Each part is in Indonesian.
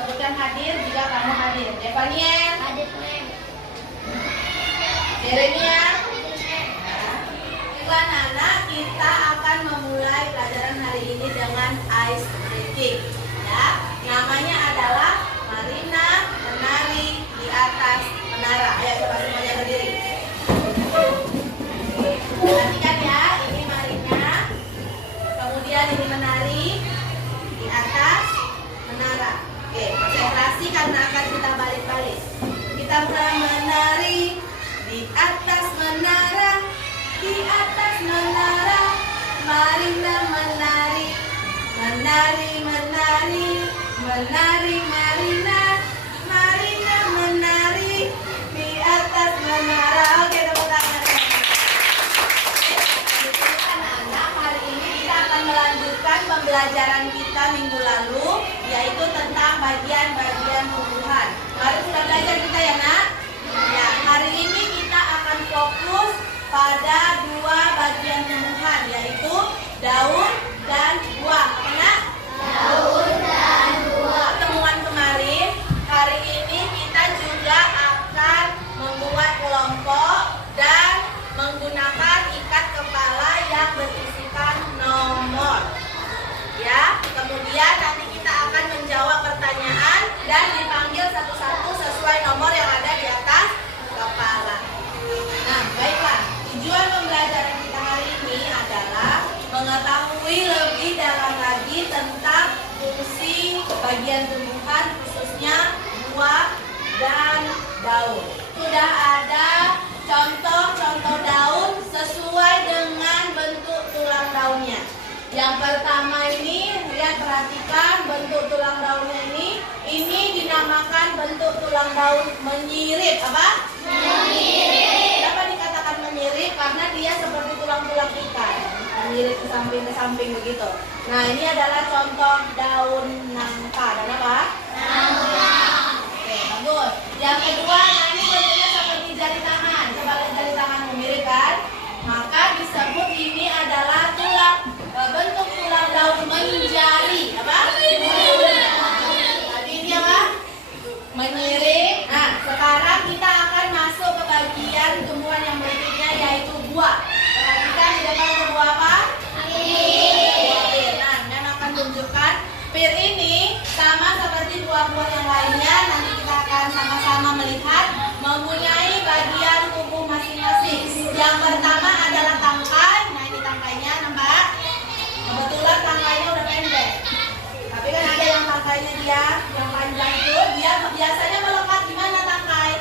Sebutkan hadir jika kamu hadir. Devaniel. Hadir, Neng. Jeremia. Baiklah anak, kita akan memulai pelajaran hari ini dengan ice breaking. Ya, namanya adalah Marina menari di atas menara. Ayo coba semuanya berdiri. Perhatikan ya, ini Marina. Kemudian ini menari di atas menara. Oke, konsentrasi karena akan kita balik-balik. Kita mulai menari di atas menara, di atas menara. Marina menari, menari, menari, menari Marina, Marina menari di atas menara. Oke, tepuk tangan. Anak-anak, hari ini kita akan melanjutkan pembelajaran kita minggu lalu, yaitu tentang bagian-bagian tumbuhan. Baru sudah belajar kita ya nak? Ya, hari ini kita akan fokus pada dua bagian tumbuhan, yaitu daun dan buah. Apa nak? Daun dan buah. Pertemuan kemarin, hari ini kita juga akan membuat kelompok dan menggunakan ikat kepala yang berisikan nomor. Ya, kemudian nanti kita akan menjawab pertanyaan dan dipanggil satu-satu sesuai nomor yang ada di atas kepala. Nah, baiklah. Tujuan pembelajaran kita hari ini adalah mengetahui lebih dalam lagi tentang fungsi bagian tumbuhan, khususnya buah dan daun. Sudah ada contoh-contoh daun sesuai dengan bentuk tulang daunnya. Yang pertama ini, lihat perhatikan bentuk tulang daunnya ini dinamakan bentuk tulang daun menyirip. Apa? Menyirip. Kenapa dikatakan menyirip? Karena dia seperti tulang-tulang ikan, menyirip ke samping begitu. Nah, ini adalah contoh daun nangka. Daun apa? Nangka. Oke, bagus. Yang kedua, nah ini bentuknya seperti jari tangan. Coba lihat jari tanganmu, mirip kan? Maka disebut ini adalah bentuk tulang daun menjari. Apa? Tadi ini apa? Menyirip. Nah, sekarang kita akan masuk ke bagian tumbuhan yang berikutnya, yaitu buah. Perhatikan di depan ada buah apa? Buah pir. Nah, Nan akan tunjukkan pir ini sama seperti buah-buah yang lainnya. Nanti kita akan sama-sama melihat mempunyai bagian tubuh masing-masing. Yang pertama adalah tangkai. Nah, ini tangkainya, nampak? Kebetulan tangkainya udah pendek. Tapi kan ada yang tangkainya dia yang panjang itu, dia biasanya melekat di mana tangkai?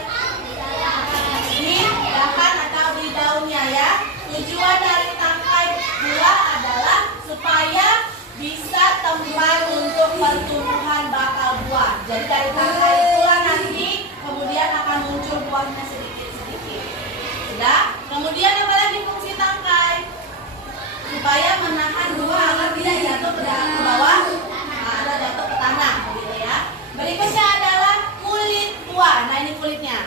Di dahan atau di daunnya ya. Tujuan dari tangkai buah adalah supaya bisa tempat untuk pertumbuhan bakal buah. Jadi dari tangkai itulah nanti kemudian akan muncul buahnya sedikit-sedikit. Sudah? Kemudian apa lagi fungsi tangkai? Supaya menahan buah agar tidak jatuh ke bawah, atau jatuh ke tanah, begitu ya. Berikutnya adalah kulit buah. Nah, ini kulitnya.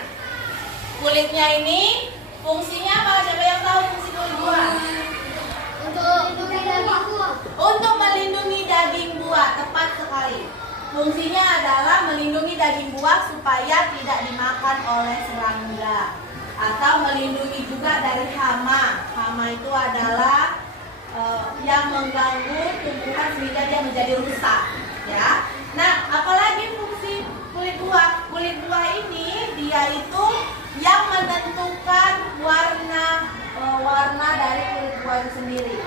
Kulitnya ini fungsinya apa? Siapa yang tahu fungsi kulit buah? Untuk melindungi daging buah, tepat sekali. Fungsinya adalah melindungi daging buah supaya tidak dimakan oleh serangga, atau melindungi juga dari hama. Hama itu adalah yang mengganggu tumbuhan sehingga dia menjadi rusak, ya. Nah, apalagi fungsi kulit buah? Kulit buah ini dia itu yang menentukan warna dari kulit buah itu sendiri.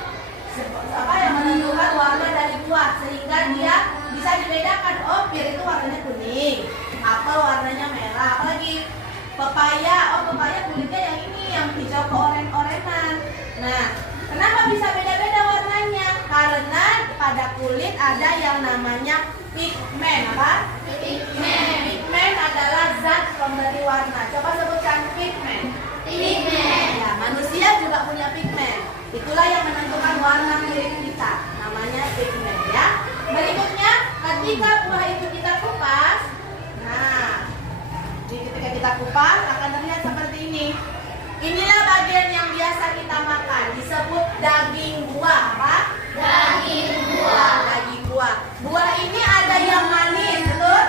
Apa yang menentukan warna dari buah sehingga dia bisa dibedakan. Oh, pir itu warnanya kuning, apel warnanya merah, apalagi pepaya. Oh, pepaya kulitnya yang ini, yang hijau keoren-orenan. Nah, kenapa bisa beda-beda warnanya? Karena pada kulit ada yang namanya pigmen. Apa? Pigmen. Pigmen adalah zat pemberi warna. Coba sebutkan pigmen. Pigmen. Ya, manusia juga punya pigmen. Itulah yang menentukan warna kulit kita. Namanya pigmen ya. Berikutnya, ketika buah itu kita kupas, nah, ketika kita kupas akan terlihat seperti ini. Inilah bagian yang biasa kita makan, disebut daging buah. Apa? Daging buah. Daging buah. Buah ini ada yang manis, betul?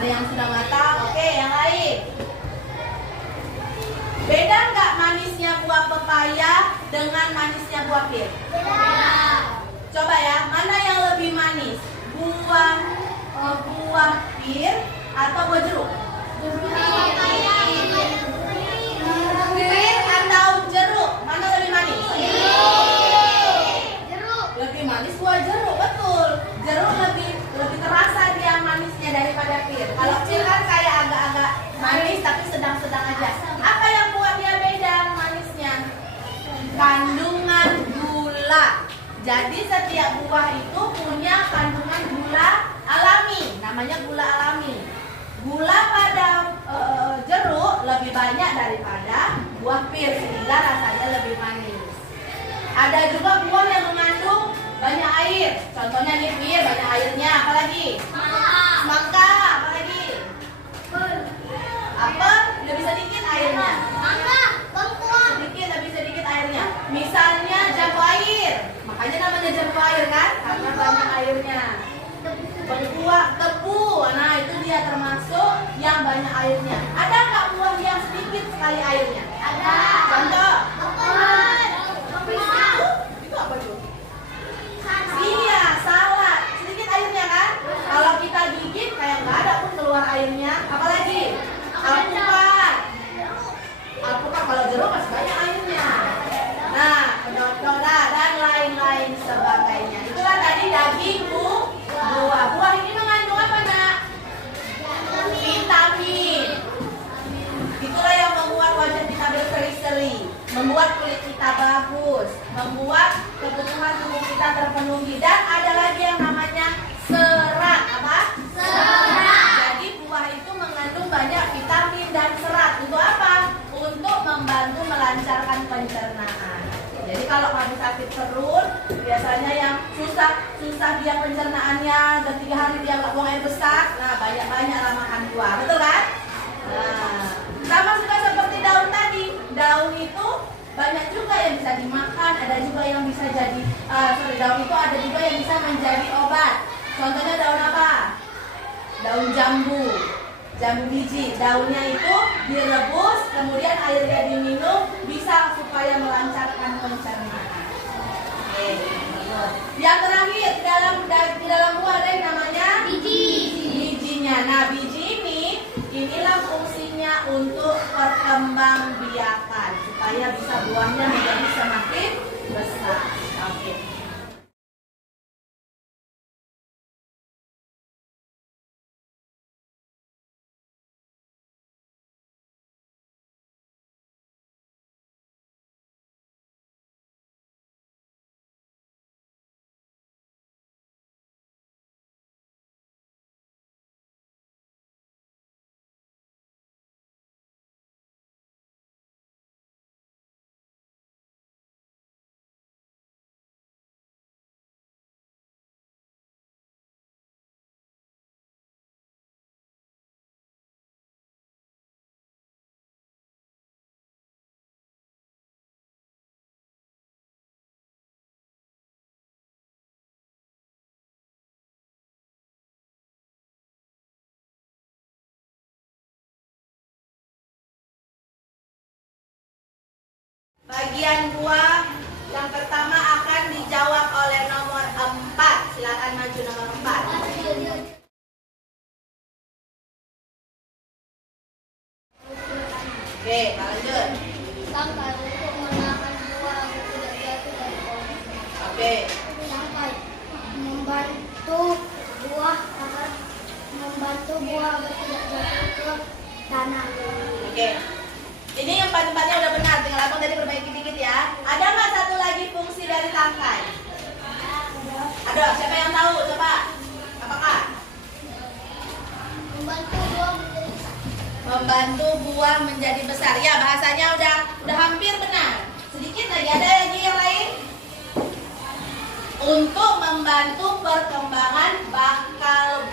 Ada yang sudah matang. Oke, yang lain. Beda nggak manisnya buah pepaya dengan manisnya buah pir? Coba ya, mana yang lebih manis? Buah pir atau buah jeruk? Pir atau jeruk? Mana lebih manis? Lebih manis buah jeruk, betul. Jeruk lebih terasa dia manisnya daripada pir. Kalau pir kan kayak agak-agak manis tapi sedang-sedang aja. Apa yang buat dia beda manisnya? Kandungan gula. Jadi setiap buah itu punya kandungan gula alami, namanya gula alami. Gula pada jeruk lebih banyak daripada buah pir sehingga rasanya lebih manis. Ada juga buah yang mengandung banyak air. Contohnya nih pir, banyak airnya. Apalagi? Semangka. Apalagi? Apa? Lebih sedikit airnya. Lebih sedikit airnya. Misalnya jambu air. Makanya namanya jambu air kan? Karena banyak airnya. Buah tebu. Nah itu dia termasuk yang banyak airnya. Ada nggak buah yang sedikit sekali airnya? Ada. Contoh? Itu apa tuh? Iya, salad. Sedikit airnya kan? Kalau kita gigit kayak nggak ada pun keluar airnya. Apalagi? Alpukat. Alpukat kalau jeruk masih banyak airnya. Nah, kedok-kedok dan lain-lain sebagainya. Itulah tadi daging buah. Buah ini mengandung apa, Nak? Vitamin. Itulah yang membuat wajah kita berseri-seri, membuat kulit kita bagus, membuat kebutuhan tubuh kita terpenuhi. Dan ada lagi yang namanya serat. Apa? Serat. Jadi buah itu mengandung banyak vitamin dan serat. Untuk apa? Untuk membantu melancarkan pencernaan. Jadi kalau kamu sakit perut, biasanya yang susah dia pencernaannya, dan 3 hari dia nggak buang air besar. Nah, banyak-banyaklah makan buah, betul kan? Nah, sama juga seperti daun tadi. Daun itu banyak juga yang bisa dimakan, ada juga yang bisa jadi daun itu ada juga yang bisa menjadi obat. Contohnya daun apa? Daun jambu biji. Daunnya itu direbus, kemudian airnya diminum, bisa supaya melancarkan pencernaan. Oke. Yang terakhir di dalam buah ada yang namanya bijinya. Nah, biji inilah fungsinya untuk perkembangbiakan supaya bisa buahnya menjadi semakin besar. Oke. Bagian buah yang pertama akan dijawab oleh nomor 4. Silakan maju nomor 4. Oke, lanjut. Tangkai untuk menahan buah agar tidak jatuh dari pohon. Oke. Tangkai membantu buah agar tidak jatuh ke tanah. Oke. Ini yang empat-empatnya udah benar, tinggal abang tadi perbaiki dikit ya. Ada nggak satu lagi fungsi dari tangkai? Ada, siapa yang tahu? Coba. Apakah? Membantu buah menjadi besar. Ya, bahasanya udah hampir benar. Sedikit lagi, ada lagi yang lain? Untuk membantu perkembangan bakal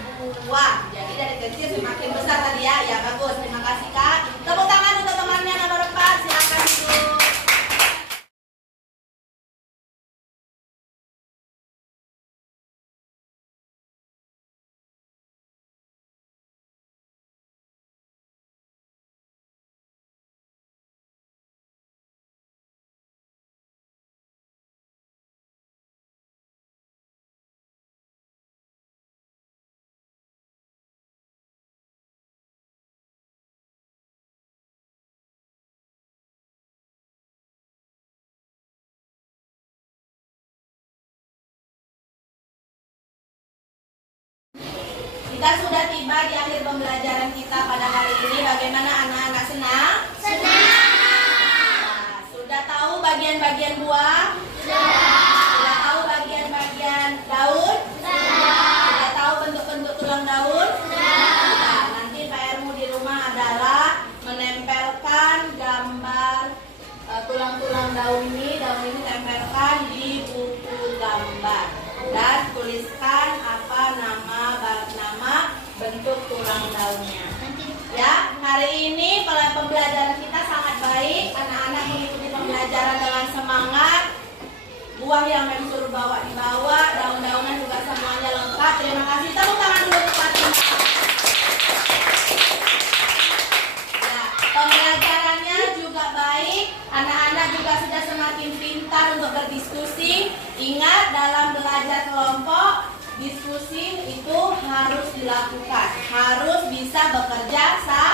buah. Jadi dari kecil semakin besar tadi ya. Ya bagus, terima kasih Kak. Tepuk tangan untuk temannya nomor 4. Silakan duduk. Kita sudah tiba di akhir pembelajaran kita pada hari ini. Bagaimana anak-anak senang? Nah, sudah tahu bagian-bagian buah? Sudah tahu bagian-bagian daun? Sudah tahu bentuk-bentuk tulang daun? Nah, nanti PR-mu di rumah adalah menempelkan gambar tulang-tulang daun ini tempelkan di buku gambar dan tuliskan apa nama bentuk tulang daunnya. Ya, hari ini pembelajaran kita sangat baik. Anak-anak mengikuti pembelajaran dengan semangat. Buah yang disuruh bawa dibawa, daun-daunan juga semuanya lengkap. Terima kasih. Tepuk tangan dulu untuk Fatima. Ya, pembelajarannya juga baik. Anak-anak juga sudah semakin pintar untuk berdiskusi. Ingat, dalam belajar kelompok, diskusi itu harus dilakukan, harus bisa bekerja sama.